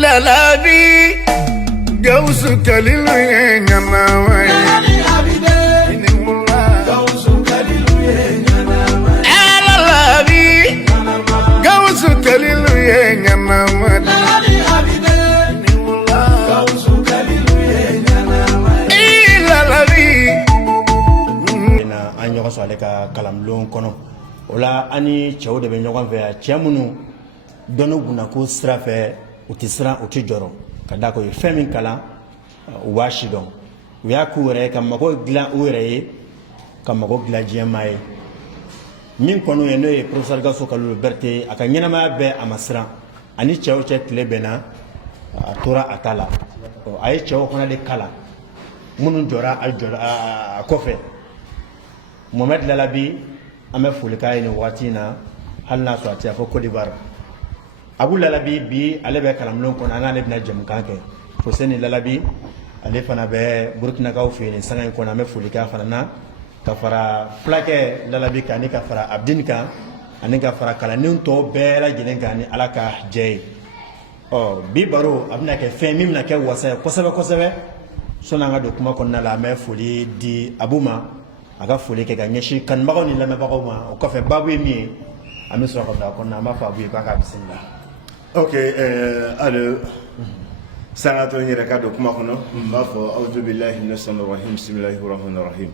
lalabi gausu kalilu ye nyamawa gausu kalilu ye nyamawa lalabi gausu kalilu ye nyamawa gausu kalilu ye nyamawa lalabi na an ɲɔgɔn sɔrɔ ale ka kalanbulon kɔnɔ o la an ni cɛw de bɛ ɲɔgɔn fɛ cɛ minnu dɔnni gunnako sira fɛ u tɛ siran u tɛ jɔrɔ ka da ko u ye fɛn min kalan u b'a si dɔn u y'a k'u yɛrɛ ye ka mago dilan u yɛrɛ ye ka mago dilan diɲɛmaa ye min kɔni ye n'o ye professeur Gaoussou Kalilu Berete a ka ɲɛnamaya bɛɛ a ma siran ani cɛw cɛ tile bɛnna a tora a ta la a ye cɛw fana de kalan minnu jɔra a kɔfɛ Mohamed Lalabi an bɛ foli k'a ye nin waati in na hali n'a sɔrɔ a tɛ fɔ Côte d'Ivoire Abu Lalabi bi ale bɛ kalanbulon kɔnɔ an n'ale bɛna jɛmukan kɛ Fuseni Lalabi ale fana bɛ Burukinakaw fɛ yen nin sanga in kɔnɔ an bɛ foli k'a fana na ka fara fulakɛ Lalabi kan ani ka fara Abdini kan ani ka fara kalandenw tɔw bɛɛ lajɛlen kan ni Ala ka jɛ ye bi baro a bɛna kɛ fɛn min bɛna kɛ wasa ye kosɛbɛ kosɛbɛ sɔnni an ka don kuma kɔnɔna la an bɛ foli di Abu ma a ka foli kɛ ka ɲɛsin kanubagaw ni lamɛnbagaw ma o kɔfɛ baabu ye min ye an bɛ sɔrɔ ka don a kɔnɔna an b'a fɔ Abu ye k'a ka bisimila. Ok, allo sanga to nyere ka do kuma kono ba fo a'udhu billahi minash shaitanir rajim bismillahir rahmanir rahim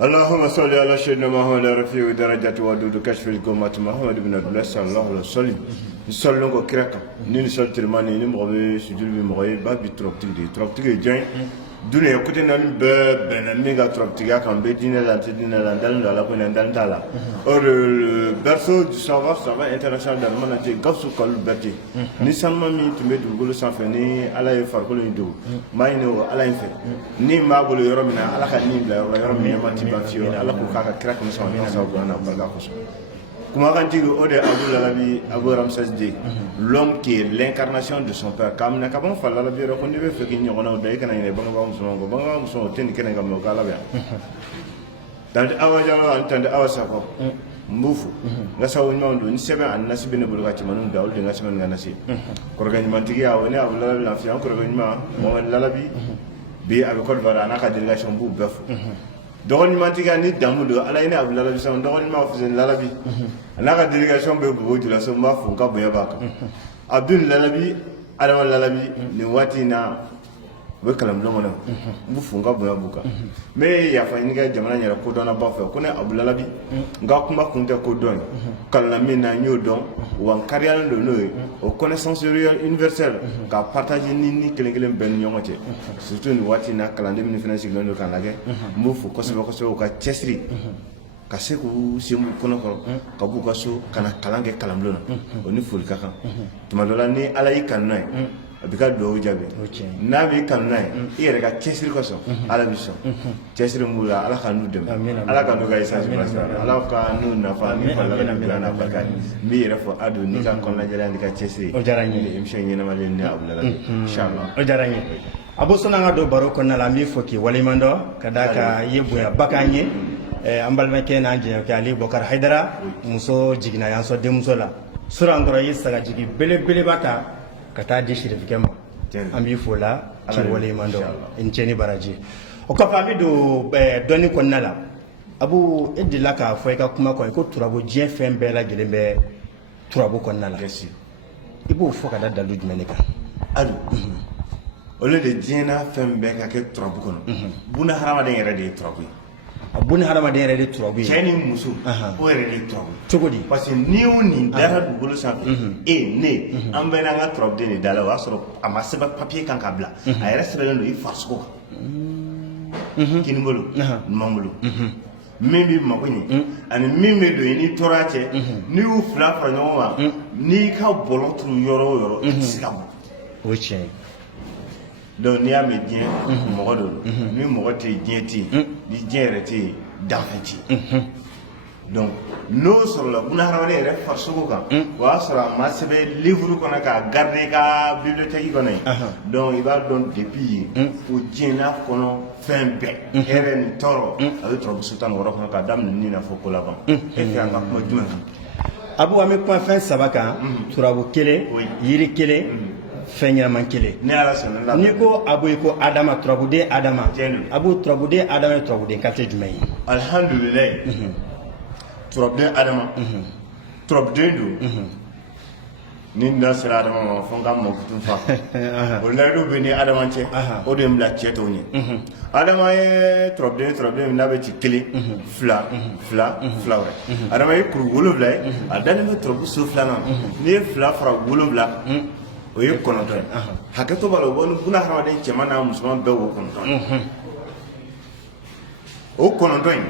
Allahumma salli ala sayyidina Muhammad rafi'u darajati wa dudu kashfil gummat Muhammad ibn Abdullah sallallahu alaihi wasallam sallu ko kiraka ni saltirmani ni mo be sujul bi mo ba bi troptigi jen dune écoute nan be ben méga troptiga kan be dina la dal la ko nan dal tala or le berceau du savoir international dans le monde Gaoussou Kalilu Berete ni sanma mi tumbe dugolo sanfɛ ni ala ye farikolo in do ma ɲini o ala in fɛ ni maa bolo yɔrɔ min na ala ka ni bila yɔrɔ min ma ti ban fiyewu ala k'o k'a ka kira kɛmɛ sɔn ka sababu na barika kosɔn kumakantigi o de Abu Lalabi Abu Ramses II l'homme qui est l'incarnation de son père kamina ka ban fa Lalabi yɔrɔ ko n'i bɛ fɛ k'i ɲɔgɔnnaw da i kana ɲinɛ bangebaa musomanw kɔ bangebaa musomanw tɛ nin kɛnɛ kan mɛ o ka labɛn tante Awa Diallo ani tante Awa Sakɔ n b'u fo n ka sababu ɲumanw don ni sɛbɛn ani nasi bɛ ne bolo ka cɛmaninw da olu de n ka sɛbɛn ni ka nasi kɔrɔkɛ ɲumantigiya o ne Abu Lalabi lafiya an kɔrɔkɛ ɲuman Mohamed Lalabi bi a bɛ Côte d'Ivoire a n'a ka délégation n b'u bɛɛ fo dɔgɔnin ɲumantigiya ni damu don ala ye ne Abu Lalabi sɔn dɔgɔnin ɲuman Fuseni Lalabi a n'a ka délégation bɛ Bobo Dioulasso n b'a fo n ka bonya b'a kan Abdul Lalabi Adama Lalabi nin waati in na u bɛ kalanbulon kɔnɔ n b'u fo n ka bonya b'u kan n bɛ yafa ɲini kɛ jamana yɛrɛ kodɔnnabaw fɛ ko ne Abu Lalabi n ka kuma kun tɛ kodɔn ye kalanna min na n y'o dɔn wa n kariyalen don n'o ye o connaissance universelle ka partage ni kelen kelen bɛɛ ni ɲɔgɔn cɛ surtout nin waati in na kalanden minnu fana sigilen don k'a lajɛ n b'u fo kosɛbɛ kosɛbɛ u ka cɛsiri ka se k'u sen b'u kɔnɔ kɔrɔ ka b'u ka so ka na kalan kɛ kalanbulon na o ni foli ka kan tuma dɔ la ni ala y'i kanu n'a ye a b'i ka duwawu jaabi n'a b'i kanu n'a ye i yɛrɛ ka cɛsiri kosɔn ala b'i sɔn cɛsiri mun b'u la ala ka n'u dɛmɛ ala ka n'u ka essence bilasira ala ka n'u nafa ni falala ni bila n'a barika n b'i yɛrɛ fɔ Adu n'i ka kɔnɔnajɛlenya n'i ka cɛsiri o diyara n ye émission ɲɛnamalen ni Abu Lalabi inchallah o diyara n ye Abu sɔnni an ka don baro kɔnɔna la an b'i fɔ k'i waleɲuman dɔn ka d'a kan i ye bonyaba k'an ye an balimakɛ n'an jɛɲɔgɔnkɛ Ali Bukari Hayidara muso jiginna yan sɔn denmuso la sura an dɔrɔn i ye sagajigi belebeleba ta ka taa di sirifikɛ ma an b'i fo la k'i waleɲuman dɔn i ni ce ni baraji o kɔfɛ an bɛ don dɔnni kɔnɔna la Abu e delila k'a fɔ i ka kuma kɔnɔ ko turabu diɲɛ fɛn bɛɛ lajɛlen bɛ turabu kɔnɔna la i b'o fɔ ka da dalu jumɛn de kan Adu olu de diɲɛna fɛn bɛɛ ka kɛ turabu kɔnɔ buna hadamaden yɛrɛ de ye turabu ye a buni hadamaden yɛrɛ de turabu ye cɛ ni muso o yɛrɛ de ye turabu cogo di parce que n'i y'o nin dara dugukolo sanfɛ ne an bɛɛ n'an ka turabuden de da la o y'a sɔrɔ a ma sɛbɛn papiye kan k'a bila a yɛrɛ sɛbɛnlen don i farisogo kan kini bolo numan bolo min b'i mago ɲɛ ani min bɛ don i ni tɔɔrɔ cɛ n'i y'u fila fara ɲɔgɔn kan n'i ka bɔlɔ turu yɔrɔ o yɔrɔ i tɛ se ka bɔ o ye tiɲɛ ye donc n'i y'a mɛn diɲɛ mɔgɔ dɔ don ni mɔgɔ tɛ yen diɲɛ tɛ yen ni diɲɛ yɛrɛ tɛ yen danfɛn tɛ yen donc n'o sɔrɔla bunahadamaden yɛrɛ farisogo kan o y'a sɔrɔ a ma sɛbɛn livre kɔnɔ k'a garder i ka bibliothèque kɔnɔ yen donc i b'a dɔn depuis yen o diɲɛna kɔnɔ fɛn bɛɛ hɛrɛ ni tɔɔrɔ a bɛ turabu so 16 kɔnɔ k'a daminɛ nin na fɔ ko laban e fɛ an ka kuma jumɛn kan Abu an bɛ kuma fɛn saba kan turabu kelen yiri kelen fɛn ɲɛnaman kelen ni ala sɔnna la n'i ko abu i ko adama turabuden adama Tiɲɛ don. abu turabuden adama ye turabuden kate jumɛn ye alhamdulillah turabden adama turabden do ni da sera adama ma fo ka mo kutun fa o la do be ni adama cɛ o de mbla cɛ tɔw ɲɛ adama ye turabden na bɛ ci kelen fila wɛrɛ adama ye kuru wolonwula ye a dalen bɛ turabu so filanan n'i ye fila fara wolonwula o ye 9 ye hakɛto b'a la o bɔ buna hadamaden cɛman n'a musoman bɛɛ o 9 o 9 in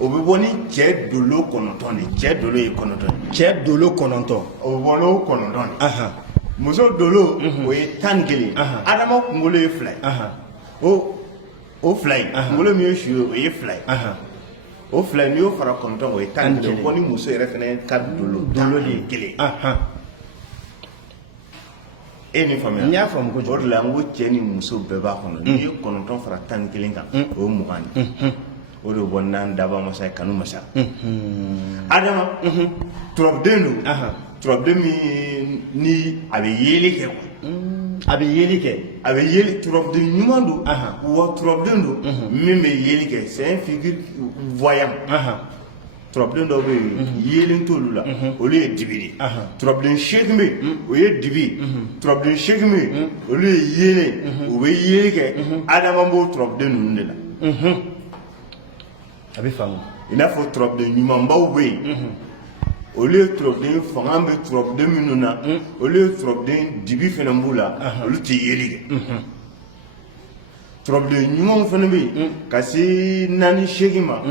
o bɛ bɔ ni cɛ dolo 9 de cɛ dolo ye 9 cɛ dolo 9 o bɛ bɔ n'o 9 de muso dolo o ye 11 adama kunkolo ye 2 ye o 2 in kunkolo min ye su ye o ye 2 ye o 2 n'i y'o fara 9 o ye 11 o bɛ bɔ ni muso yɛrɛ fana ye 4 dolo de ye 1 e ni faamuya n y'a faamu kojugu o de la n ko cɛ ni muso bɛɛ b'a kɔnɔ n'i ye 9 fara 11 kan o ye 20 ye o de bɔ n'an daba masa ye kanu masa adama turabden do turabden min ni a bɛ yeli kɛ a bɛ yeli kɛ a bɛ yeli turabden ɲuman do wa turabden do min bɛ yeli kɛ c'est un figure voyant turabden dɔw bɛ yen yelen t'olu la olu ye dibi de turabden 8 bɛ yen o ye dibi turabden 8 bɛ yen olu ye yelen u bɛ yeli kɛ adama b'o turabden ninnu de la a bɛ faamu i n'a fɔ turabden ɲumanbaw bɛ yen olu ye turabden fanga bɛ turabden minnu na olu ye turabden dibi fana b'u la olu tɛ yeli kɛ turabden ɲumanw fana bɛ yen ka se 4-8 ma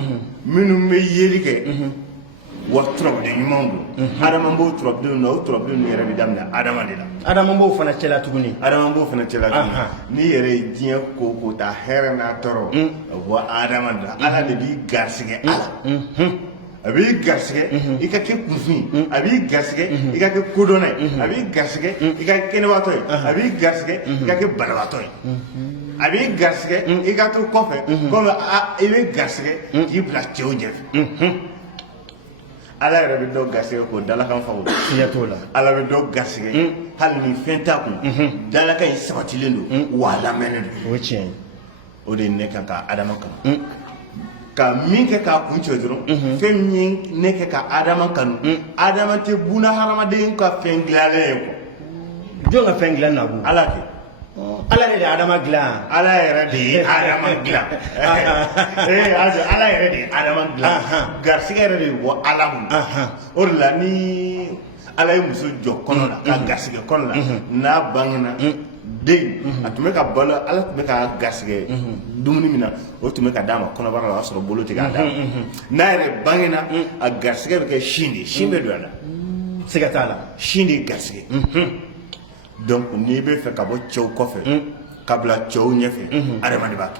minnu bɛ yeli kɛ wa turabden ɲumanw don adama b'o turabden na o turabden ninnu yɛrɛ bɛ daminɛ adama de la adama b'o fana cɛla tuguni adama b'o fana cɛla tuguni n'i yɛrɛ ye diɲɛ ko ta hɛrɛ n'a tɔɔrɔ a bɔ adama de la ala de b'i garisɛgɛ ala a b'i garisɛgɛ i ka kɛ kunfin a b'i garisɛgɛ i ka kɛ kodɔnna ye a b'i garisɛgɛ i ka kɛ kɛnɛbaatɔ ye a b'i garisɛgɛ i ka kɛ banabaatɔ ye a b'i garisɛgɛ i ka to kɔfɛ komi i bɛ garisɛgɛ k'i bila cɛw ɲɛfɛ ala yɛrɛ bɛ dɔ garisɛgɛ k'o dalakan fa o la siya t'o la ala bɛ dɔ garisɛgɛ hali ni fɛn t'a kun dalakan in sabatilen don wa a lamɛnnen don o ye tiɲɛ ye o de ye ne kan ka adama kanu ka min kɛ k'a kun cɛ dɔrɔn fɛn min ye ne kɛ ka adama kanu adama tɛ buna hadamaden ka fɛn dilannen ye jɔn ka fɛn dilan na bu ala kɛ ala yɛrɛ de ye adama dilan ala yɛrɛ de ye adama dilan ala yɛrɛ de ye adama dilan garisɛgɛ yɛrɛ de ye bɔ ala mun o de la ni ala ye muso jɔ kɔnɔ la ka garisɛgɛ kɔnɔ la n'a bangena den a tun bɛ ka balo ala tun bɛ ka garisɛgɛ dumuni min na o tun bɛ ka d'a ma kɔnɔbara la o y'a sɔrɔ bolo tɛ k'a d'a ma n'a yɛrɛ bangena a garisɛgɛ bɛ kɛ sin de sin bɛ don a la siga t'a la sin de ye garisɛgɛ donc n'i bɛ fɛ ka bɔ cɛw kɔfɛ ka bila cɛw ɲɛfɛ adama de b'a kɛ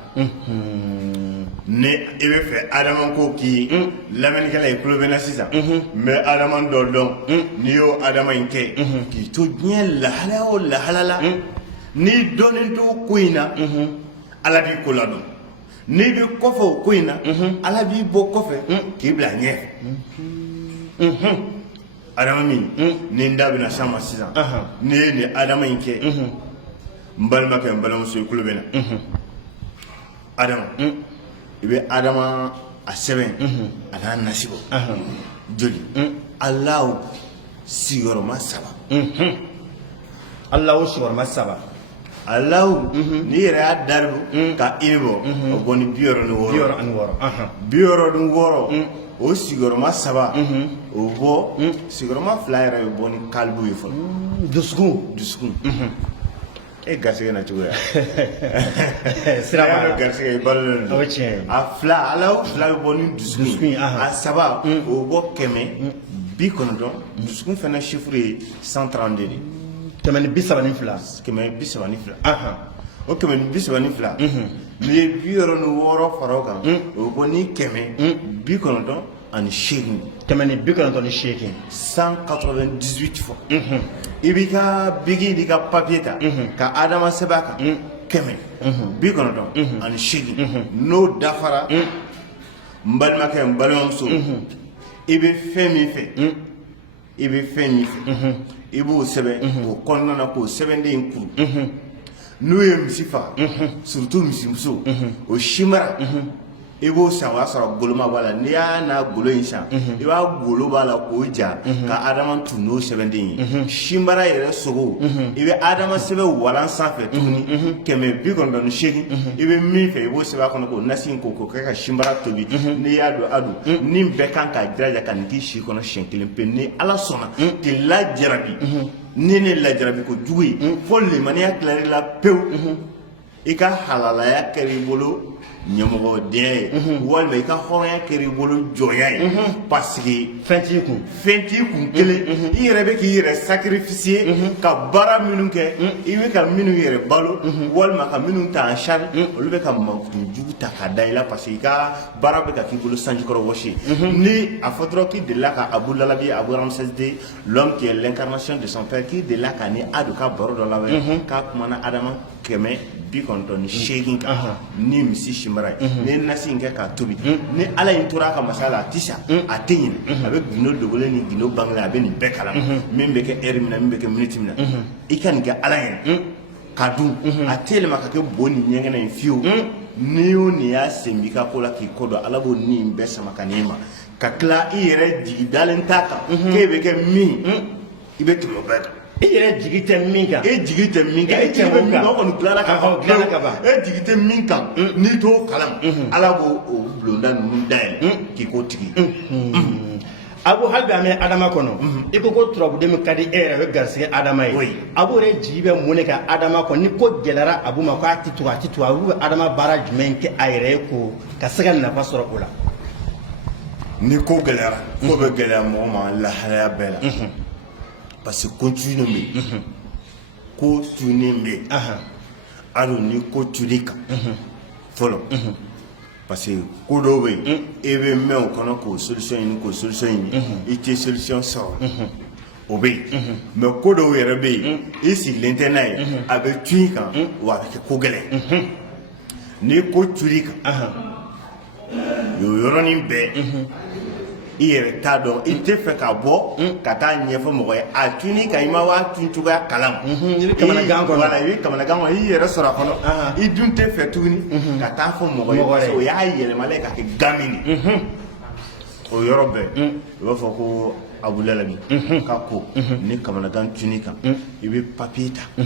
ni i bɛ fɛ adama ko k'i lamɛnnikɛla ye tulo bɛ na sisan n bɛ adama dɔ dɔn n'i y'o adama in kɛ k'i to diɲɛ lahala o lahala la n'i dɔnnen to ko in na ala b'i ko ladɔn n'i bɛ kɔfɛ o ko in na ala b'i bɔ kɔfɛ k'i bila ɲɛfɛ adama min ni n da bɛna s'a ma sisan n'i ye nin adama in kɛ n balimakɛ n balimamuso i tulo bɛ na adama i bɛ adama a sɛbɛn a n'a nasibo joli alaw sigiyɔrɔma 3 alaw sigiyɔrɔma 3 alaw n'i yɛrɛ y'a dari ka ini bɔ o bɔ ni 66 o sigiyɔrɔma 3 o bɔ sigiyɔrɔma 2 yɛrɛ bɛ bɔ ni kalibu ye fɔlɔ dusukun e garisɛgɛ na cogoya sira b'a la garisɛgɛ i balolen don a 2 alaw 2 bɛ bɔ ni dusukun a 3 o bɔ 190 dusukun fana chiffre ye 132 de 132 132 o 132 n'i ye 66 fara o kan o bɔ ni 198 198 fois i b'i ka bigi n'i ka papier ta ka adama sɛbɛn a kan 198 n'o dafara n balimakɛ n balimamuso i bɛ fɛn min fɛ i bɛ fɛn min fɛ i b'o sɛbɛn o kɔnɔna na k'o sɛbɛnden in kuru n'o ye misi faga surtout misimuso o simara i b'o san o y'a sɔrɔ goloma b'a la n'i y'a n'a golo in san i b'a golo b'a la k'o ja ka adama tun n'o sɛbɛnden ye simara yɛrɛ sogo i bɛ adama sɛbɛn walan sanfɛ tuguni 198 i bɛ min fɛ i b'o sɛbɛn a kɔnɔ k'o nasi in k'o kɛ ka simara tobi n'i y'a don a don nin bɛɛ kan k'a jiraja ka nin k'i si kɔnɔ siɲɛ kelen pe ni ala sɔnna k'i lajarabi ni ne lajarabi ko jugu ye fo limaniya tilal'i la pewu i ka halalaya kɛra i bolo ɲɛmɔgɔdenya ye walima i ka hɔrɔnya kɛra i bolo jɔnya ye parce que fɛn t'i kun kelen i yɛrɛ bɛ k'i yɛrɛ sacrifier ka baara minnu kɛ i bɛ ka minnu yɛrɛ balo walima ka minnu ta en charge olu bɛ ka makun jugu ta k'a da i la parce que i ka baara bɛ ka k'i bolo sanjikɔrɔ wɔsi ni a fɔ dɔrɔn k'i delila ka Abu Lalabi Abu Ramses II l'homme qui est l'incarnation de son père k'i delila ka ni Adu ka baro dɔ labɛn k'a kumana Adama 198 kan ni misi simara ye ni nasi in kɛ k'a tobi ni ala in tora a ka masala a tɛ sa a tɛ ɲinɛ a bɛ gindo dogolen ni gindo bangelen a bɛ nin bɛɛ kalama min bɛ kɛ heure min na min bɛ kɛ minute min na i ka nin kɛ ala ɲɛna ka dun a tɛ yɛlɛma ka kɛ bo ni ɲɛgɛnɛ in fiyewu n'i y'o nin y'a sen b'i ka ko la k'i ko dɔn ala b'o nin bɛɛ sama ka n'i ma ka tila i yɛrɛ jigi dalen t'a kan k'e bɛ kɛ min i bɛ tɛmɛ o bɛɛ kan i yɛrɛ jigi tɛ min kan e jigi tɛ min kan e jigi bɛ min kan o kɔni dilanna ka ban e jigi tɛ min kan n'i t'o kalama ala b'o o bulonda ninnu dayɛlɛ k'i k'o tigi Abu hali bi an bɛ Adama kɔnɔ i ko turabuden min ka di e yɛrɛ o ye garisɛgɛ Adama ye Abu yɛrɛ jigi bɛ mun de kan Adama kɔnɔ ni ko gɛlɛyara Abu ma k'a tɛ tugu a tɛ tugu Abu bɛ Adama baara jumɛn kɛ a yɛrɛ ye ko ka se ka nafa sɔrɔ o la ni ko gɛlɛyara ko bɛ gɛlɛya mɔgɔ ma lahalaya bɛɛ la parce que ko tunnen bɛ yen ko tunnen bɛ yen hali ni ko tunni kan fɔlɔ parce que ko dɔw bɛ yen e bɛ mɛn o kɔnɔ k'o solution ɲini k'o solution ɲini i tɛ solution sɔrɔ o bɛ yen mais ko dɔw yɛrɛ bɛ yen i sigilen tɛ n'a ye a bɛ tun i kan wa a bɛ kɛ ko gɛlɛn ni ko tunni kan o yɔrɔnin bɛɛ i yɛrɛ t'a dɔn i tɛ fɛ ka bɔ ka taa ɲɛfɔ mɔgɔ ye a tunni kan i ma waa tun cogoya kalama i bɛ kamanagan kɔnɔ voilà i bɛ kamanagan kɔnɔ i yɛrɛ sɔrɔ a kɔnɔ i dun tɛ fɛ tuguni ka taa fɔ mɔgɔ ye parce que o y'a yɛlɛmalen ka kɛ gamin de o yɔrɔ bɛɛ i b'a fɔ ko Abu Lalabi ka ko ni kamanagan tunni kan i bɛ papier ta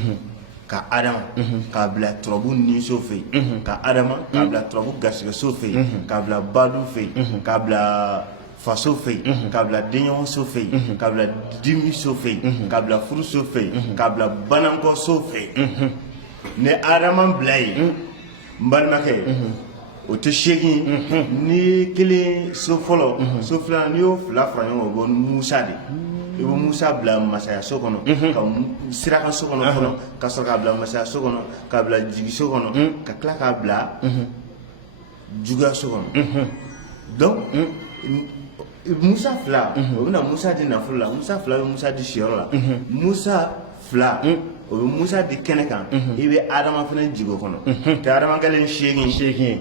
ka Adama k'a bila turabu niso fɛ yen ka Adama k'a bila turabu garisɛgɛso fɛ yen k'a bila badu fɛ yen k'a bila faso fɛ yen k'a bila denɲɔgɔnso fɛ yen k'a bila dimiso fɛ yen k'a bila furuso fɛ yen k'a bila banankɔso fɛ yen ni Adama bila yen n balimakɛ o tɛ 8 ni kelen so fɔlɔ so filanan n'i y'o fila fara ɲɔgɔn kan o bɛ Musa de i bɛ Musa bila masayaso kɔnɔ ka sirakaso kɔnɔ fɔlɔ ka sɔrɔ k'a bila masayaso kɔnɔ k'a bila jigiso kɔnɔ ka tila k'a bila juguyaso kɔnɔ donc Musa fila o bɛna Musa di nafolo la Musa fila bɛ Musa di siyɔrɔ la Musa fila o bɛ Musa di kɛnɛ kan i bɛ Adama fana jigi o kɔnɔ tɛ Adama kɛlen 8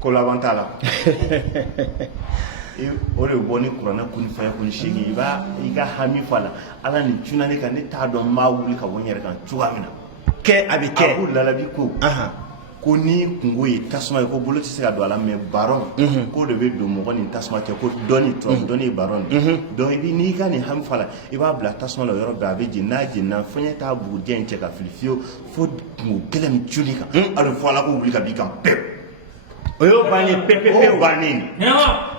ko laban t'a la o de bɔ ni kuranɛ kun fɛn kun 8 i ka hami fɔ a la ala nin cunna ne kan ne t'a dɔn n b'a wuli ka bɔ n yɛrɛ kan cogoya min na a bɛ kɛ Abu Lalabi ko ko ni kungo ye tasuma ye ko bolo tɛ se ka don a la mais baron ko de bɛ don mɔgɔ ni tasuma cɛ ko dɔnni ye baron donc n'i ka nin hami fɔ a la i b'a bila tasuma la o yɔrɔ bɛɛ a bɛ jeni n'a jenina fɛn t'a bugujɛ in cɛ ka fili fiyewu fo kungo gɛlɛn min cunni kan hali fɔ ala ko wuli ka b'i kan pewu o y'o bannen pewu o bannen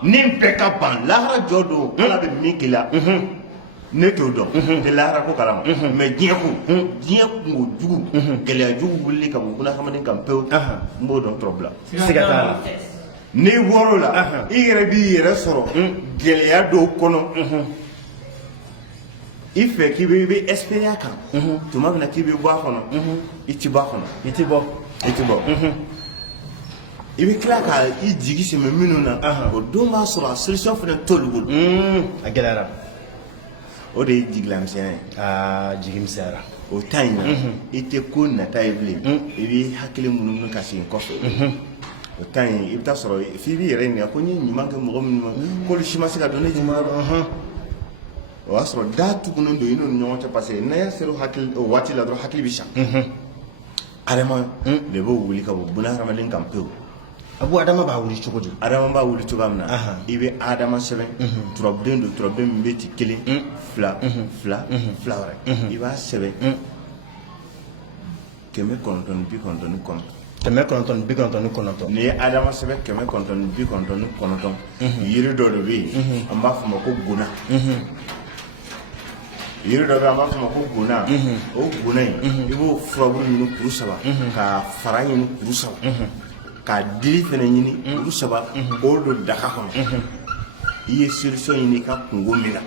nin bɛɛ ka ban lahara jɔ don ala bɛ min k'i la ne t'o dɔn tɛ lahara ko kalama mais diɲɛ kungo jugu gɛlɛya jugu wulili ka bɔ bunahadamaden kan pewu n b'o dɔn trop la siga t'a la n'i bɔr'o la i yɛrɛ b'i yɛrɛ sɔrɔ gɛlɛya dɔw kɔnɔ i fɛ k'i bɛ espérer a kan tuma min na k'i bɛ bɔ a kɔnɔ i tɛ bɔ a kɔnɔ i tɛ bɔ i bɛ tila ka i jigi sɛmɛ minnu na o don b'a sɔrɔ a solution fana t'olu bolo a gɛlɛyara o de ye jigilamisɛnya ye jigi misɛnyara o ta in na i tɛ ko nata ye bilen i b'i hakili munumunu ka segin kɔfɛ o ta in i bɛ taa sɔrɔ f'i b'i yɛrɛ ɲininka ko n ye ɲuman kɛ mɔgɔ minnu ma k'olu si ma se ka dɔn ne ɲuman dɔn o y'a sɔrɔ da tugunnen don i n'o ni ɲɔgɔn cɛ parce que n'a y'a sera o waati la dɔrɔn hakili bɛ sa adama de b'o wuli ka bɔ buna hadamaden kan pewu. Abu Adama b'a wuli cogo di? Adama b'a wuli cogoya min na i bɛ Adama sɛbɛn turabuden don turabuden min bɛ ci 1 2 2 2 wɛrɛ i b'a sɛbɛn 999. 999. N'i ye Adama sɛbɛn 999 yiri dɔ de bɛ yen an b'a fɔ ma ko guna yiri dɔ bɛ yen an b'a fɔ ma ko guna o guna in i b'o furabulu ɲini kuru 3 ka fara ɲini kuru 3 ka dili fana ɲini kuru 3 o don daga kɔnɔ i ye solution ɲini ka kungo min na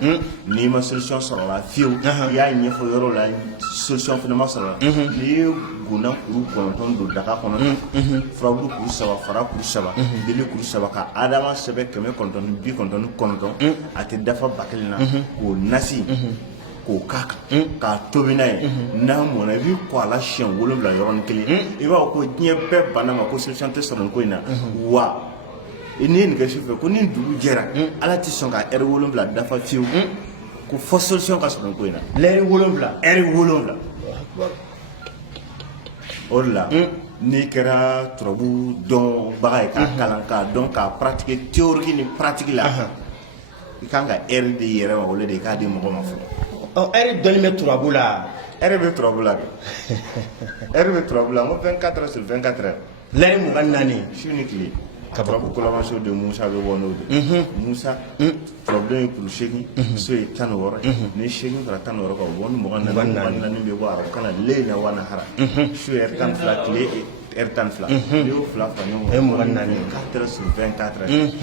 n'i ma solution sɔrɔ la fiyewu i y'a ɲɛfɔ yɔrɔ la solution fana ma sɔrɔ la n'i ye guna kuru 9 don daga kɔnɔ furabulu kuru 3 fara kuru 3 dili kuru 3 ka Adama sɛbɛn 999 a tɛ dafa 1000 na k'o nasi k'o k'a kan k'a tobi n'a ye n'a mɔna i b'i kɔ a la siɲɛ 7 yɔrɔnin kelen i b'a fɔ ko diɲɛ bɛɛ banna ma ko solution tɛ sɔrɔ nin ko in na wa n'i ye nin kɛ sufɛ ko ni dugu jɛra ala tɛ sɔn ka heure 7 dafa fiyewu ko fɔ solution ka sɔrɔ nin ko in na l'heure 7 heure 7 o de la n'i kɛra turabu dɔnbaga ye k'a kalan k'a dɔn k'a pratiquer théorique ni pratique la i kan ka heure di yɛrɛ ma o de k'a di mɔgɔ ma fɔlɔ. Heure dɔnni bɛ turabu la. Heure bɛ turabu la de. Heure bɛ turabu la n ko 24 heures sur 24 heures. L'heure 24 su ni tile. Ka turabu kɔlɔmaso de Musa bɛ bɔ n'o de. Musa turabu ye kuru 8 so ye 16 ni 8 fara 16 kan o bɔ ni 24 bɛ bɔ a kana le na wana hara. Su ye 12 tile heure 12 n'i y'o 2 fara ɲɔgɔn kan 24 heures sur 24 heures.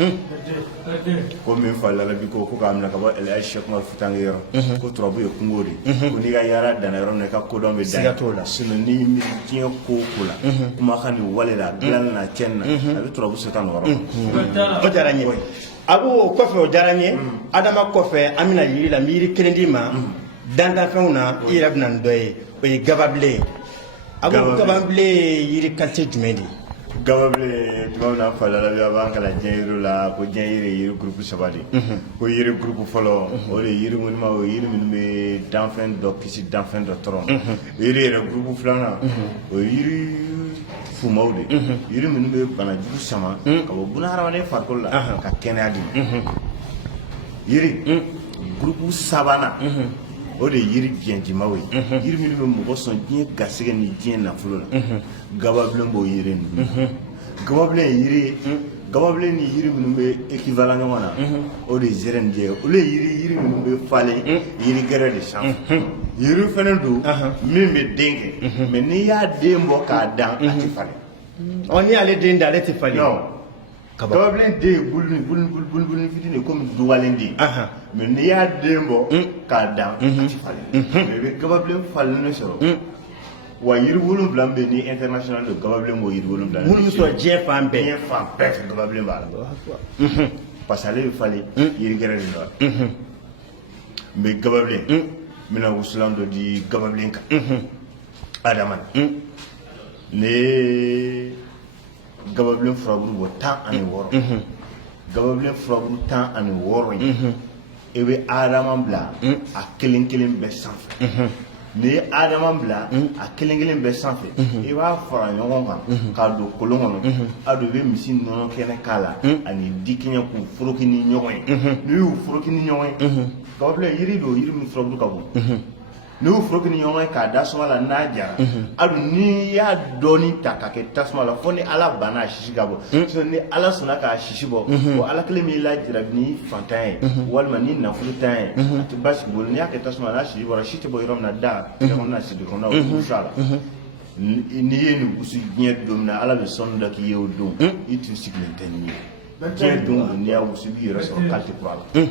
Ko min fala la bi ko k'a minɛ ka bɔ El Sheikh Umar Futange yɔrɔ ko turabu ye kungo de ko n'i ka yaara danna yɔrɔ min na i ka kodɔn bɛ dan ye sinon n'i miiri diɲɛ ko o ko la kumakan ni wale la dilanni na tiɲɛni na a bɛ turabu se ka nɔgɔya. O diyara n ye Abu o kɔfɛ o diyara n ye Adama kɔfɛ an bɛna yiri la n bɛ yiri kelen d'i ma dantanfɛnw na i yɛrɛ bɛna nin dɔ ye o ye gababilen Abu gababilen ye yiri qualité jumɛn de ye? Gababilen tuma min na falala bi a b'an kalan diɲɛ yiriw la ko diɲɛ yiri ye yiri groupe 3 de ko yiri groupe fɔlɔ o de ye yiri minnu ma o yiri minnu bɛ danfɛn dɔ kisi danfɛn dɔ tɔɔrɔ yiri yɛrɛ groupe 2nan o ye yiri fumaw de yiri minnu bɛ banajugu sama ka bɔ buna hadamaden farikolo la ka kɛnɛya di yiri groupe 3nan o de ye yiri biɲɛjimaw ye yiri minnu bɛ mɔgɔ sɔn diɲɛ garisɛgɛ ni diɲɛ nafolo la gababilen b'o yiri ninnu gababilen ye yiri ye gababilen ni yiri minnu bɛ équivalent ɲɔgɔn na o de ye zɛrɛni ye olu ye yiri minnu bɛ falen yiri gɛrɛ de sanfɛ yiri fana don min bɛ den kɛ mais n'i y'a den bɔ k'a dan a tɛ falen n'i y'ale den dan ale tɛ falen gababilen den ye buluni fitinin komi dugalen den mais n'i y'a den bɔ k'a dan a tɛ falen mais i bɛ gababilen falennen sɔrɔ wa yiri 7 bɛ ni international de gababilen b'o yiri 7 minnu bɛ sɔrɔ diɲɛ fan bɛɛ diɲɛ fan bɛɛ fɛ gababilen b'a la parce que ale bɛ falen yiri gɛrɛ de la n bɛ gababilen n bɛna wusulan dɔ di gababilen kan Adama ne gababilen furabulu bɔ 16 gababilen furabulu 16 in i bɛ Adama bila a kelen kelen bɛɛ sanfɛ n'i ye Adama bila a kelen kelen bɛɛ sanfɛ i b'a fara ɲɔgɔn kan k'a don kolon kɔnɔ a don i bɛ misi nɔnɔ kɛnɛ k'a la ani dikiɲɛ k'u foroki ni ɲɔgɔn ye n'i y'u foroki ni ɲɔgɔn ye gababilen yiri don yiri min furabulu ka bon n'i y'u foroki ni ɲɔgɔn ye k'a da tasuma la n'a jara a dun n'i y'a dɔɔni ta k'a kɛ tasuma la fo ni Ala banna a sisi ka bɔ sinon ni Ala sɔnna k'a sisi bɔ o Ala kelen b'i lajarabi ni fantan ye walima ni nafolotan ye a tɛ basi bolo n'i y'a kɛ tasuma la n'a sisi bɔra si tɛ bɔ yɔrɔ min na da kɔnɔna sidi kɔnɔna o wusu a la n'i ye nin wusu diɲɛ don min na Ala bɛ sɔnni dɔ k'i ye o don i tun sigilen tɛ nin ye diɲɛ don o n'i y'a wusu i b'i yɛrɛ sɔrɔ qualité kura la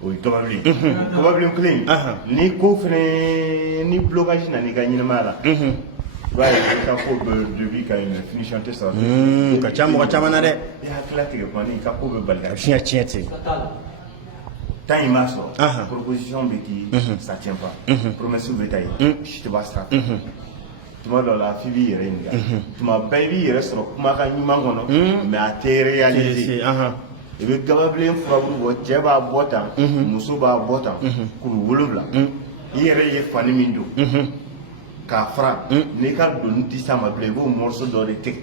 o ye gababilen gababilen kelen ni ko fɛnɛ ni blocage nana i ka ɲɛnamaya la i b'a ye i ka ko bɛ début ka ɲɛ finition tɛ sɔrɔ ka ca mɔgɔ caman na dɛ i hakili tigɛ kuma ni i ka ko bɛ bali ka fiɲɛ tiɲɛ ten tant il m'a sɔrɔ proposition bɛ k'i ça tient pas promesse bɛ ta ye si tɛ bɔ a sira fɛ tuma dɔw la f'i b'i yɛrɛ ɲininka tuma bɛɛ i b'i yɛrɛ sɔrɔ kumakan ɲuman kɔnɔ mais a tɛ réaliser i bɛ gababilen furaburu bɔ cɛ b'a bɔ tan muso b'a bɔ tan kuru 7 i yɛrɛ ye fani min don k'a fara n'i ka doni tɛ s'a ma bilen i b'o morceau dɔ de tigɛ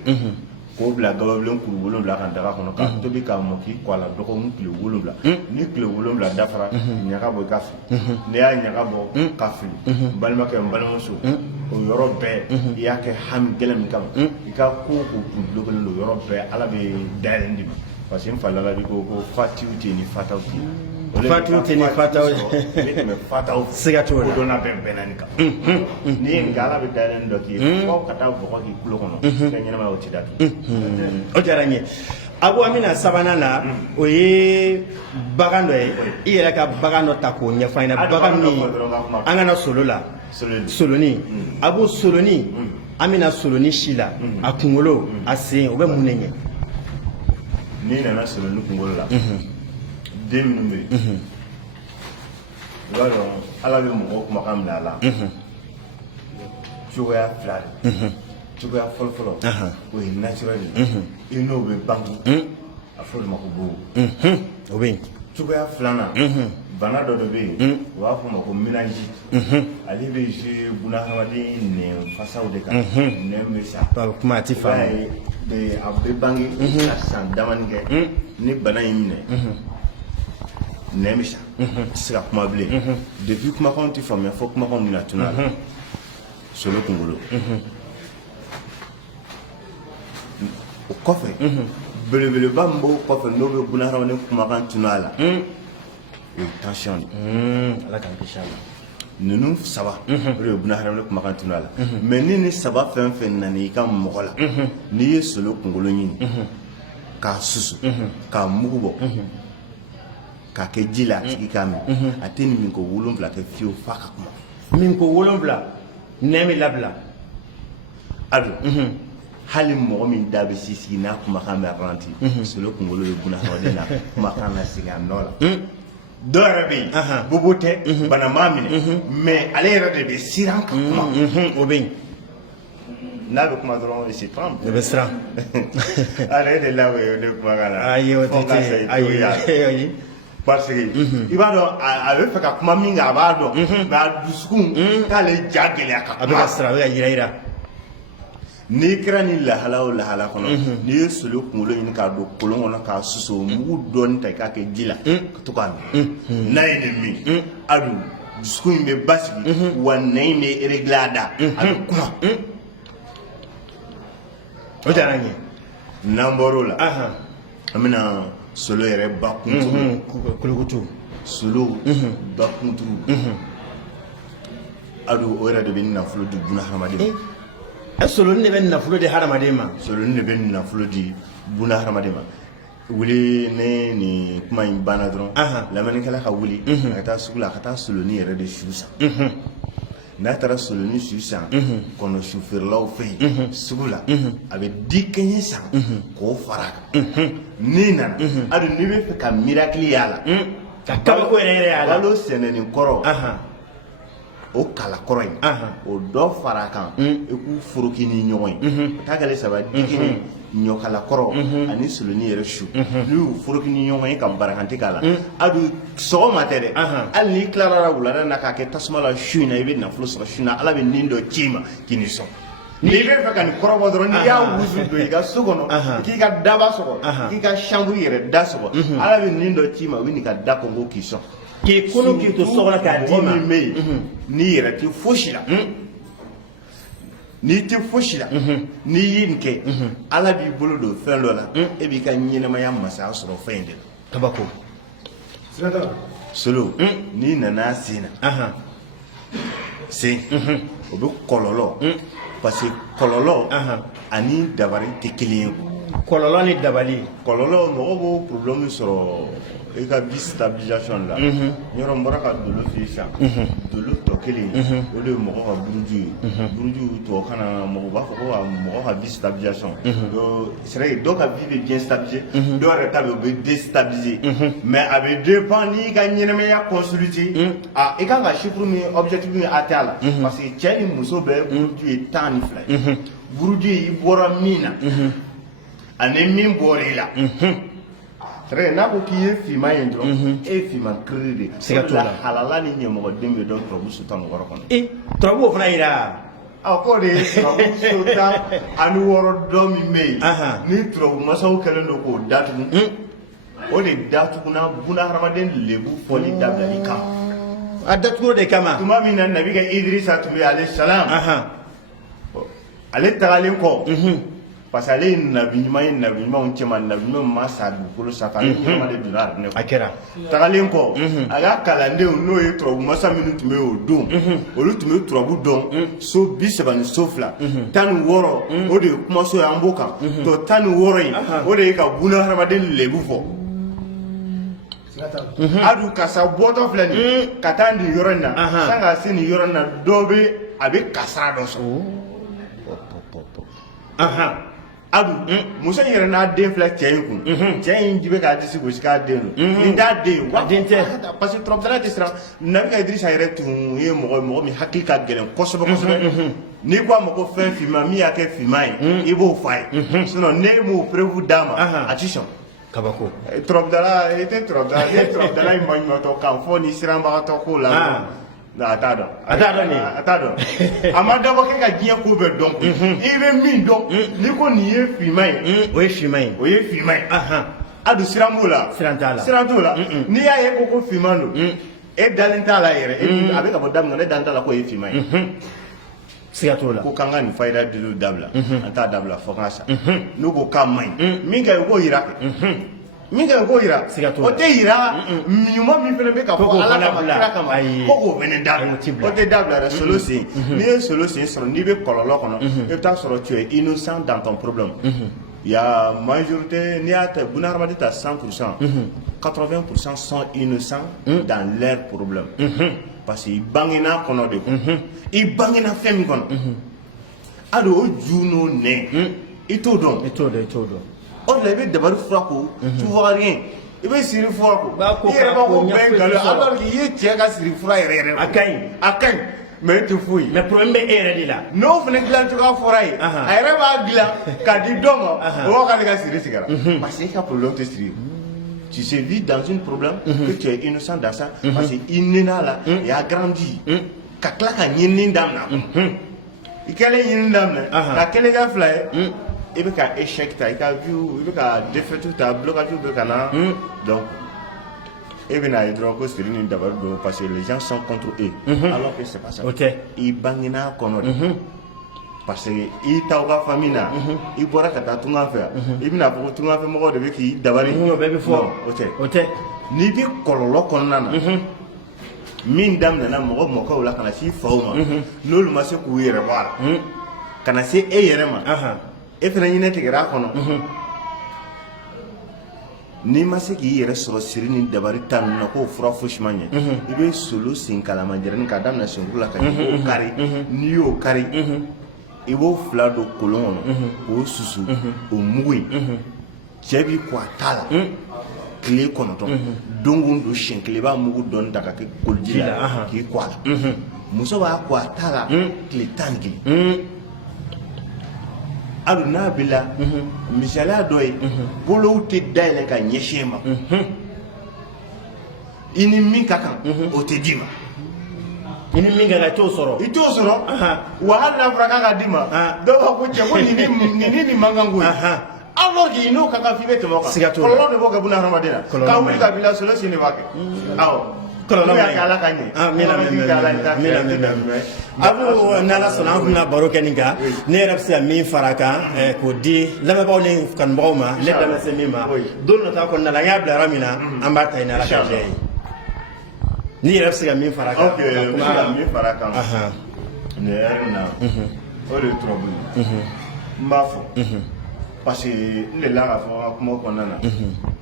k'o bila gababilen kuru 7 kan daga kɔnɔ k'a tobi k'a mɔ k'i kɔ a la dɔgɔkun tile 7 ni tile 7 dafara ɲaga bɔ i ka fili n'i y'a ɲaga bɔ ka fili balimakɛ n balimamuso o yɔrɔ bɛɛ i y'a kɛ hami gɛlɛn min kama i ka ko kun bulonlen don yɔrɔ bɛɛ ala bɛ dayɛlɛ di ma parce que n fa lala bi ko fatiw tɛ ni fataw tɛ fatiw tɛ ni fataw ne tɛmɛ fataw siga t'o la ko dɔnna bɛɛ bɛnna nin kan n'i ye nka ala bɛ dayɛlɛ dɔ k'i ye fo ka taa bɔgɔ k'i kulo kɔnɔ fɛn ɲɛnama o tɛ datugu o diyara n ye Abu an bɛna sabanan na o ye bagan dɔ ye i yɛrɛ ka bagan dɔ ta k'o ɲɛfɔ an ɲɛna bagan min an kana solo la soloni Abu soloni an bɛna soloni si la a kunkolo a sen o bɛ mun de ɲɛ n'i nana soloni kunkolo la den minnu bɛ yen i b'a dɔn ala bɛ mɔgɔw kumakan bila a la cogoya 2 de cogoya fɔlɔfɔlɔ o ye naturel i n'o bɛ bange a fɔ o ma ko bobo o bɛ yen cogoya 2nan bana dɔ de bɛ yen u b'a fɔ o ma ko méningite ale bɛ jouer bunahadamaden nɛn fasaw de kan nɛn bɛ sa kuma a tɛ faamu a bɛ bange ka san damani kɛ ni bana in minɛ nɛn bɛ sa a tɛ se ka kuma bilen depuis kumakanw tɛ faamuya fo kumakanw bɛna tunu a la solo kunkolo o kɔfɛ belebeleba min b'o kɔfɛ n'o bɛ bunahadamaden kumakan tunu a la o ye tension de ala k'an kisi a la ninnu 3 o de ye bunahadamaden kumakan tunu a la mais ni nin 3 fɛn fɛn nana i ka mɔgɔ la n'i ye solo kunkolo ɲini k'a susu k'a mugu bɔ k'a kɛ ji la a tigi k'a min a tɛ nin min ko 7 kɛ fiyewu f'a ka kuma min ko 7 nɛn bɛ labila ado hali mɔgɔ min da bɛ sigi n'a kumakan bɛ ranti solo kunkolo bɛ bunahadamaden na kumakan na sigi a nɔ la dɔw yɛrɛ bɛ yen bobo tɛ bana m'a minɛ mais ale yɛrɛ de bɛ siran ka kuma o bɛ yen n'a bɛ kuma dɔrɔn c'est tremble o bɛ siran ale de la o ye ne kumakan na ayi o tɛ ten ayi parce que i b'a dɔn a bɛ fɛ ka kuma min kɛ a b'a dɔn mais a dusukun k'ale ja gɛlɛya ka kuma a bɛ ka siran a bɛ ka yira n'i kɛra ni lahala o lahala kɔnɔ n'i ye solo kunkolo ɲini k'a don kolon kɔnɔ k'a susu mugu dɔɔni ta i k'a kɛ ji la ka to k'a min n'a ye nin min a dun dusukun in bɛ basigi wa nɛn in bɛ régler a da a bɛ kuma o diyara n ye n'an bɔr'o la an bɛna solo yɛrɛ ba kunturu kulukutu solo ba kunturu a dun o yɛrɛ de bɛ nafolo di bunahadamaden ma soloni de bɛ nafolo di hadamaden ma soloni de bɛ nafolo di bunahadamaden ma wuli ne nin kuma in banna dɔrɔn lamɛnnikɛla ka wuli a ka taa sugu la a ka taa soloni yɛrɛ de su san n'a taara soloni su san kɔnɔ su feerelaw fɛ yen sugu la a bɛ di kɛɲɛ san k'o fara a kan n'i nana hali n'i bɛ fɛ ka mirakili y'a la ka kabako yɛrɛ y'a la balo sɛnɛni kɔrɔ o kala kɔrɔ in o dɔ fara a kan i k'u foroki ni ɲɔgɔn ye o t'a kɛlen 3 dikini ɲɔkala kɔrɔ ani soloni yɛrɛ su n'u y'u foroki ni ɲɔgɔn ye ka barakanti k'a la a dun sɔgɔma tɛ dɛ hali n'i tilara wulada na k'a kɛ tasuma la su in na i bɛ nafolo sɔrɔ su in na ala bɛ nin dɔ ci i ma k'i ni sɔn n'i bɛ fɛ ka nin kɔrɔbɔ dɔrɔn n'i y'a wusu don i ka so kɔnɔ k'i ka daba sɔgɔ k'i ka chambre yɛrɛ da sɔgɔ ala bɛ nin dɔ ci i ma o bɛ n'i ka da kɔngɔ k'i sɔn k'i kunu k'i to so kɔnɔ k'a d'i ma min bɛ yen n'i yɛrɛ tɛ fosi la n'i tɛ fosi la n'i ye nin kɛ ala b'i bolo don fɛn dɔ la e b'i ka ɲɛnɛmaya masaya sɔrɔ fɛn in de la kabako solo n'i nana sen na sen o bɛ kɔlɔlɔ parce que kɔlɔlɔ ani dabali tɛ kelen ye kɔlɔlɔ ni dabali kɔlɔlɔ mɔgɔ b'o problème sɔrɔ i ka vie stabilisation la yɔrɔ n bɔra ka dolo f'i sisan dolo tɔ kelen o de ye mɔgɔ ka buruju ye buruju tubabukan na mɔgɔ b'a fɔ ko mɔgɔ ka vie stabilisation c'est vrai dɔw ka vie bɛ bien stabiliser dɔw yɛrɛ ta bɛ o bɛ déstabiliser mais a bɛ dépend n'i ka ɲɛnɛmaya consulter i kan ka chiffre min objectif min atteint a la parce que cɛ ni muso bɛɛ buruju ye 12 ye buruju i bɔra min na ani min bɔra i la Très n'a ko k'i ye finman ye dɔrɔn e ye finman kiriri de Siga t'o la. halala ni ɲɛmɔgɔden bɛ dɔn turabu so tan ni wɔɔrɔ kɔnɔ turabu o fana yira k'o de ye turabu so tan ani wɔɔrɔ dɔ min bɛ yen Ahan. ni turabu masaw kɛlen don k'o datugu o de datuguna buna hadamaden lebu fɔli dabilali kama a datugu de kama tuma min na nabi ka Idrissa tun bɛ alayhi salam ale tagalen kɔ parce que ale ye nabi ɲuman ye nabi ɲumanw cɛman nabi ɲuman ma sa dugukolo sanfɛ ale ɲɛma de donna arinɛ a kɛra tagalen kɔ a ka kalandenw n'o ye turabu masa minnu tun bɛ o don olu tun bɛ turabu dɔn so 30 ni so 2 16 o de ye kumaso ye an b'o kan tɔ 16 in o de ye ka buna hadamaden lebu fɔ adu kasa bɔtɔ filɛ nin ka taa nin yɔrɔ in na san ka se nin yɔrɔ in na dɔ bɛ a bɛ kasara dɔ sɔrɔ adu muso in yɛrɛ n'a den filɛ cɛ in kun cɛ in bɛ k'a disi gosi k'a den don nin t'a den ye den tɛ parce que turabudala tɛ siran nabi ka Idrissa yɛrɛ tun ye mɔgɔ min hakili ka gɛlɛn kosɛbɛ kosɛbɛ n'i ko a ma ko fɛn finman min y'a kɛ finman ye i b'o f'a ye sinon ne m'o preuve d'a ma a ti sɔn kabako turabudala i tɛ turabudala ne turabudala in maɲumatɔ kan fɔ ni siranbagatɔ ko la a t'a dɔn a t'a dɔn a ma dabɔ kɛ ka diɲɛ ko bɛɛ dɔn i bɛ min dɔn n'i ko nin ye finman ye o ye finman ye o ye finman ye a dun siran b'o la siran t'a la n'i y'a ye ko finman don e dalen t'a la yɛrɛ a bɛ ka bɔ daminɛ ne dalen t'a la ko ye finman ye siga t'o la ko k'an ka nin fayida diliw dabila an t'a dabila fo k'a sa n'u ko k'a man ɲi min kɛ o k'o yira kɛ min kɛ o k'o yira o tɛ yira ɲuman min fana bɛ ka fɔ ala kama kira kama ko k'o fana dabila o tɛ dabila dɛ solo sen n'i ye solo sen sɔrɔ n'i bɛ kɔlɔlɔ kɔnɔ i bɛ taa sɔrɔ tu es innocent dans ton problème il y a majorité n'i y'a ta bunahadamaden ta 100% 80% sont innocents dans leur problème parce que i bangena kɔnɔ de kɔ i bangena fɛn min kɔnɔ ado o ju n'o nɛ i t'o dɔn o de la i bɛ dabari fura ko tu vois rien i bɛ siri fura ko i yɛrɛ b'a ko bɛɛ nkalon alors que i ye cɛ ka siri fura yɛrɛ a ka ɲi mais e tɛ foyi mais problème bɛ e yɛrɛ de la n'o fana dilan cogoya fɔra ye a yɛrɛ b'a dilan k'a di dɔ ma o b'a k'ale ka siri sigara parce que e ka problème tɛ siri tu sais vivre dans un problème que tu es innocent dans ça parce que i nena la et a grandi ka tila ka ɲinini daminɛ i kɛlen ɲinini daminɛ ka kelen kɛ fila ye i bɛ ka échec ta i ka view i bɛ ka défaite ta blocage bɛ ka na donc e bɛ n'a ye dɔrɔn ko siri ni dabali don parce que les gens sont contre eux alors que c'est pas ça i bangena kɔnɔ de parce que i t'aw ka famille na i bɔra ka taa tunga fɛ i bɛna fɔ ko tunga fɛ mɔgɔw de bɛ k'i dabali o bɛɛ bɛ fɔ o tɛ n'i bɛ kɔlɔlɔ kɔnɔna na min daminɛna mɔgɔ mɔkɛw la ka na s'i faw ma n'olu ma se k'u yɛrɛ bɔ a la ka na se e yɛrɛ ma e fana ɲinɛ tigɛra a kɔnɔ n'i ma se k'i yɛrɛ sɔrɔ siri ni dabari ta ninnu na k'o fura fosi ma ɲɛ i bɛ solo sen kalamanjɛrɛnin k'a daminɛ senkuru la ka k'o kari n'i y'o kari i b'o fila don kolon kɔnɔ k'o susu o mugu in cɛ b'i ko a ta la tile 9 don o don siɲɛ kelen i b'a mugu dɔɔni ta ka kɛ koliji la k'i ko a la muso b'a ko a ta la tile 11 adu n'a b'i la misaliya dɔ ye bolow tɛ dayɛlɛ ka ɲɛsin ma i ni min ka kan o tɛ d'i ma i ni min ka kan i t'o sɔrɔ wa hali n'a fɔra k'a ka d'i ma dɔw b'a ko cɛ ko nin man kan ko ye alors que n'o ka kan f'i bɛ tɛmɛ o kan kɔlɔlɔ de b'o kɛ buna hadamaden na k'a wuli ka b'i la solo sen de b'a kɛ awɔ kɔlɔlɔ ma ɲi ala ka ɲɛ abu n'ala sɔnna an tɛna baro kɛ nin kan ne yɛrɛ bɛ se ka min fara a kan k'o di lamɛnbagaw ni kanubagaw ma ne da ma se min ma don dɔ ta kɔnɔna la an y'a bila yɔrɔ min na an b'a ta ɲini ala ka diya ye ni yɛrɛ bɛ se ka min fara a kan min fara a kan nin yɛrɛ in na o de ye turabu ye n b'a fɔ parce que n delila k'a fɔ n ka kuma kɔnɔna na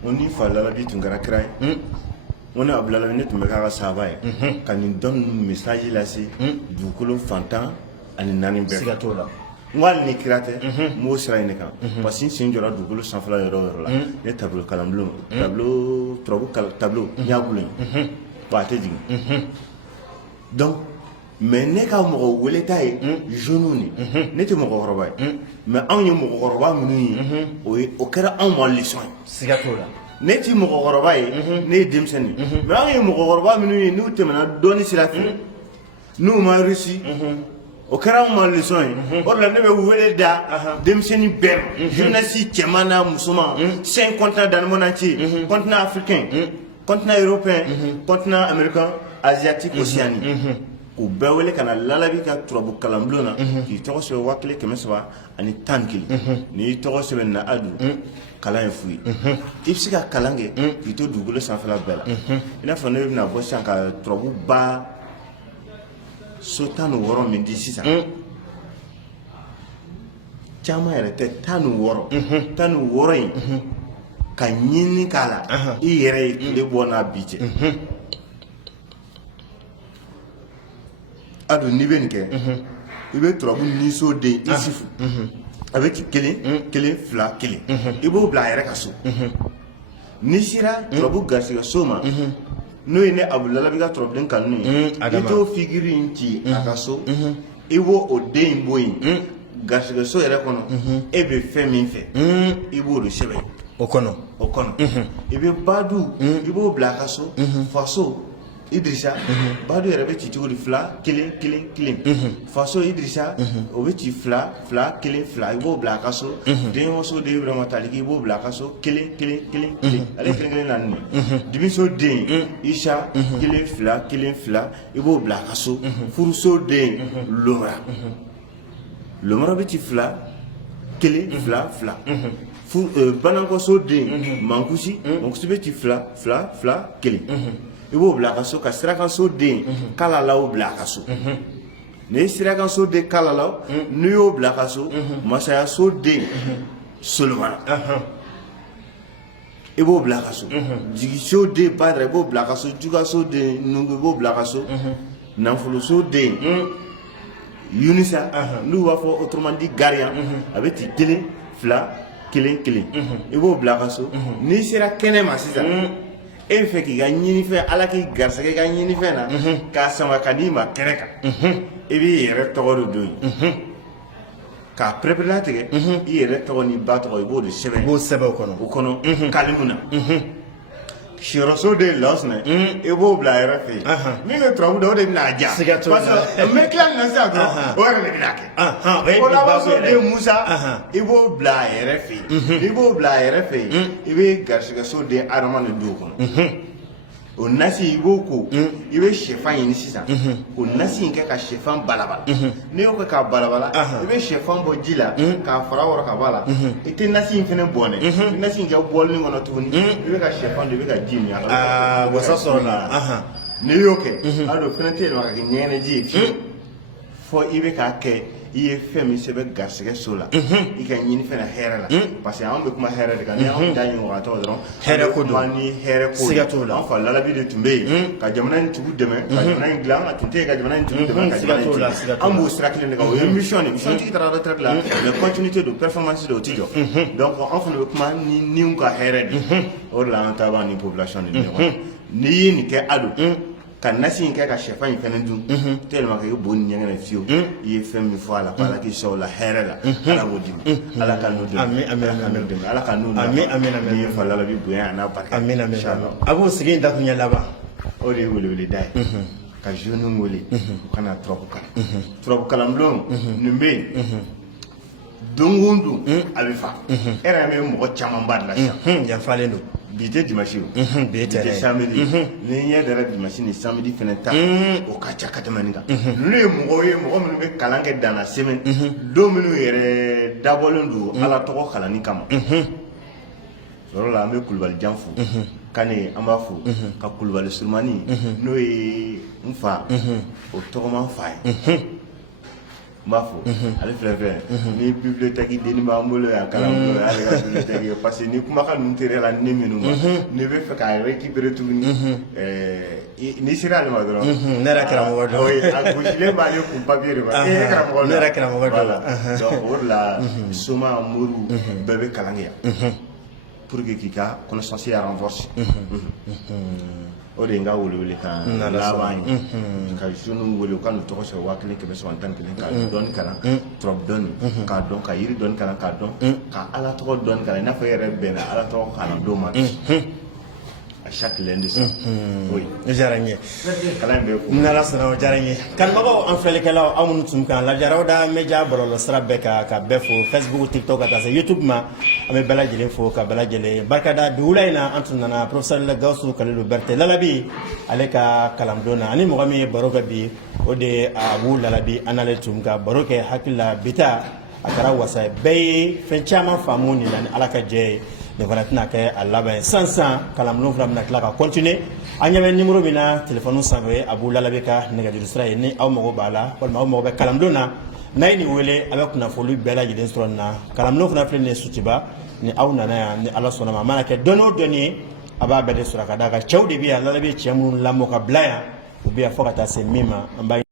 ko ni falalabi tun kɛra kira ye n ko Abudulayi ne tun bɛ k'a ka sahaba ye ka nin dɔn ninnu message lase dugukolo fantan ani 4 bɛɛ siga t'o la n ko hali ni kira tɛ n b'o sira in de kan parce que n sen jɔra dugukolo sanfɛla yɔrɔ o yɔrɔ la ne tableau kalanbulon turabu tableau n y'a bolo yen wa a tɛ jigin donc mais ne ka mɔgɔ weleta ye jeunes ni ne tɛ mɔgɔkɔrɔba ye mais anw ye mɔgɔkɔrɔba minnu ye o kɛra anw ma leçon ye siga t'o la ne ti mɔgɔkɔrɔba ye ne ye denmisɛnnin mais an ye mɔgɔkɔrɔba minnu ye n'u tɛmɛna dɔɔni sira fɛ n'u ma réussi o kɛra anw ma leçon ye o de la ne bɛ wele da denmisɛnnin bɛɛ ma jeunesse cɛman n'a musoman 5 continents dans le monde entier continent africain continent européen continent américain asiatique océanique u bɛɛ wele ka na Lalabi ka turabu kalanbulon na k'i tɔgɔ sɛbɛn 1311 n'i tɔgɔ sɛbɛn na Adu kalan ye fu ye i bɛ se ka kalan kɛ k'i to dugukolo sanfɛla bɛɛ la i n'a fɔ ne bɛna bɔ sisan ka turabu ba so 16 min di sisan caman yɛrɛ tɛ 16 16 in ka ɲini k'a la i yɛrɛ ye tile bɔ n'a bi cɛ Adu n'i bɛ nin kɛ i bɛ turabu nisoden Isufu a bɛ ci 1 1 2 1 i b'o bila a yɛrɛ ka so n'i sera turabu garisɛgɛ so ma n'o ye ne Abu Lalabi ka turabuden kanu ye i t'o figiri in ci a ka so i b'o o den in bɔ yen garisɛgɛ so yɛrɛ kɔnɔ e bɛ fɛn min fɛ i b'o de sɛbɛn o kɔnɔ i bɛ Badu i b'o bila a ka so faso Idrissa Badu yɛrɛ bɛ ci cogo di 2 1 1 1 faso Idrissa o bɛ ci 2 2 1 2 i b'o bila a ka so den waso de Ibrahima Taliki i b'o bila a ka so 1 1 1 1 ale 1 1 na nin dimiso den Isha 1 2 1 2 i b'o bila a ka so furuso den Lomara bɛ ci 2 1 2 2 Banankoso den Mankusi bɛ ci 2 2 2 1 i b'o bila a ka so ka Sirakanso den Kalalaw bila a ka so n'i Sirakanso den Kalalaw n'i y'o bila a ka so Masayaso den Solomana i b'o bila a ka so Jigiso den Badara i b'o bila a ka so Jugaso den Nungu i b'o bila a ka so Nafoloso den Yunisa n'u b'a fɔ autrement dit Garian a bɛ ci 1 2 1 1 i b'o bila a ka so n'i sera kɛnɛ ma sisan e bɛ fɛ k'i ka ɲinifɛn Ala k'i garisɛgɛ i ka ɲinifɛn na k'a sama ka d'i ma kɛnɛ kan i b'i yɛrɛ tɔgɔ de don yen k'a pɛrɛpɛrɛ tigɛ i yɛrɛ tɔgɔ n'i ba tɔgɔ i b'o de sɛbɛn o kɔnɔ kalimu na siyɔrɔso de Lawusina i b'o bila a yɛrɛ fɛ yen min bɛ turabu dɔn o de bɛna a diya parce que n bɛ tila nin na sisan dɔrɔn o yɛrɛ de bɛna kɛ o labanso de Musa i b'o bila a yɛrɛ fɛ yen n'i b'o bila a yɛrɛ fɛ yen i bɛ garisɛgɛso den Adama de don o kɔnɔ o nasi i b'o ko i bɛ sɛfan ɲini sisan o nasi in kɛ ka sɛfan balabala n'i y'o kɛ k'a balabala i bɛ sɛfan bɔ ji la k'a fara wɔrɔ ka bɔ a la i tɛ nasi in fɛnɛ bɔn dɛ i nasi in kɛ bɔlini kɔnɔ tuguni i bɛ ka sɛfan don i bɛ ka ji min a la wasa sɔrɔ la n'i y'o kɛ a don fɛnɛ tɛ yɛlɛma ka kɛ ɲɛgɛnɛji ye fiyewu fɔ i bɛ k'a kɛ i ye fɛn min sɛbɛn garisɛgɛ so la i ka ɲini fɛnɛ hɛrɛ la parce que anw bɛ kuma hɛrɛ de kan ni anw da ɲɔgɔntɔ dɔrɔn hɛrɛ ko don ni hɛrɛ ko siga t'o la an fa Lalabi de tun bɛ yen ka jamana in tugu dɛmɛ ka jamana in dilan a tun tɛ yen ka jamana in tugu dɛmɛ ka jamana in dilan an b'o sira kelen de kan o ye mission de mission tigi taara retraite la mais continuité don performance de o tɛ jɔ donc an fana bɛ kuma ni niw ka hɛrɛ de o de la an ta b'a ni population de ɲɔgɔn n'i ye nin kɛ Adu ka nasi in kɛ ka sɛfan in fɛnɛ dun tellement que i bo ni ɲɛgɛnɛ fiyewu i ye fɛn min fɔ a la ko Ala k'i sɔn o la hɛrɛ la Ala b'o d'i ma Ala ka n'o dɛmɛ Ala ka n'o dɛmɛ n'i ye fa Lalabi bonya a n'a barika inchallah a b'o sigi in dakuɲɛ laban o de ye weleweleda ye ka jeunes wele u kana turabu kalan turabu kalanbulon nin bɛ yen don o don a bɛ fa e yɛrɛ bɛ mɔgɔ caman ba de la sisan yafalen don bi tɛ dimanche o bi tɛ samedi ni ɲɛ dara dimanche ni samedi fɛnɛ ta o ka ca ka tɛmɛ nin kan ninnu ye mɔgɔw ye mɔgɔ minnu bɛ kalan kɛ dans la semaine don minnu yɛrɛ dabɔlen don Ala tɔgɔ kalanni kama yɔrɔ la an bɛ Kulubali jan fo Kane an b'a fo ka Kulubali Surumani n'o ye n fa o tɔgɔman fa ye n b'a fɔ ale filɛ fɛn ni bibliothèque denni b'an bolo yan kalan bolo ale ka bibliothèque ye parce que ni kumakan ninnu tɛrɛ la ne minnu ma ne bɛ fɛ k'a récupérer tuguni n'i sera ale ma dɔrɔn ne yɛrɛ karamɔgɔ dɔ a gosilen b'ale kun papier de ma e ye karamɔgɔ dɔ ne yɛrɛ karamɔgɔ dɔ la donc o de la Soma Moriw bɛɛ bɛ kalan kɛ yan pour que k'i ka connaissance renforcer o de nga wuli kan laban ka junu wuli kan to ko so wakili ke be so antan kelen ka don kana trop don ka don ka yiri don kana ka don ka ala to don kana na fa yere be na ala to kana do ma à chaque lundi ça oui jaranye kala be ko nala sara jaranye kan bago an felekala amun tum kan la jarawda media bololo sara be ka befo Facebook TikTok ka ta YouTube ma ame bala jele fo ka bala jele barkada duulaina antun nana professeur la gawsu kalilu berte lalabi aleka kalam dona ani mo gami baroka bi ode abu lalabi anale tum ka baroke hakilla bita akara wasa bay fen chama famuni nan alaka je ne fana tɛna kɛ a laban sansan kalanbulon fana bɛna tila ka continuer an ɲɛ bɛ numéro min na téléphone sanfɛ a b'u lalabe ka nɛgɛjuru sira ye ni aw mago b'a la walima aw mago bɛ kalanbulon na n'a ye nin wele a bɛ kunnafoli bɛɛ lajɛlen sɔrɔ nin na kalanbulon fana filɛ nin ye Sutiba ni aw nana yan ni Ala sɔnna ma a mana kɛ dɔnni o dɔnni ye a b'a bɛɛ de sɔrɔ ka d'a kan cɛw de bɛ yan lalabe cɛ minnu lamɔ ka bila yan u bɛ yan fo ka taa se min ma an b'a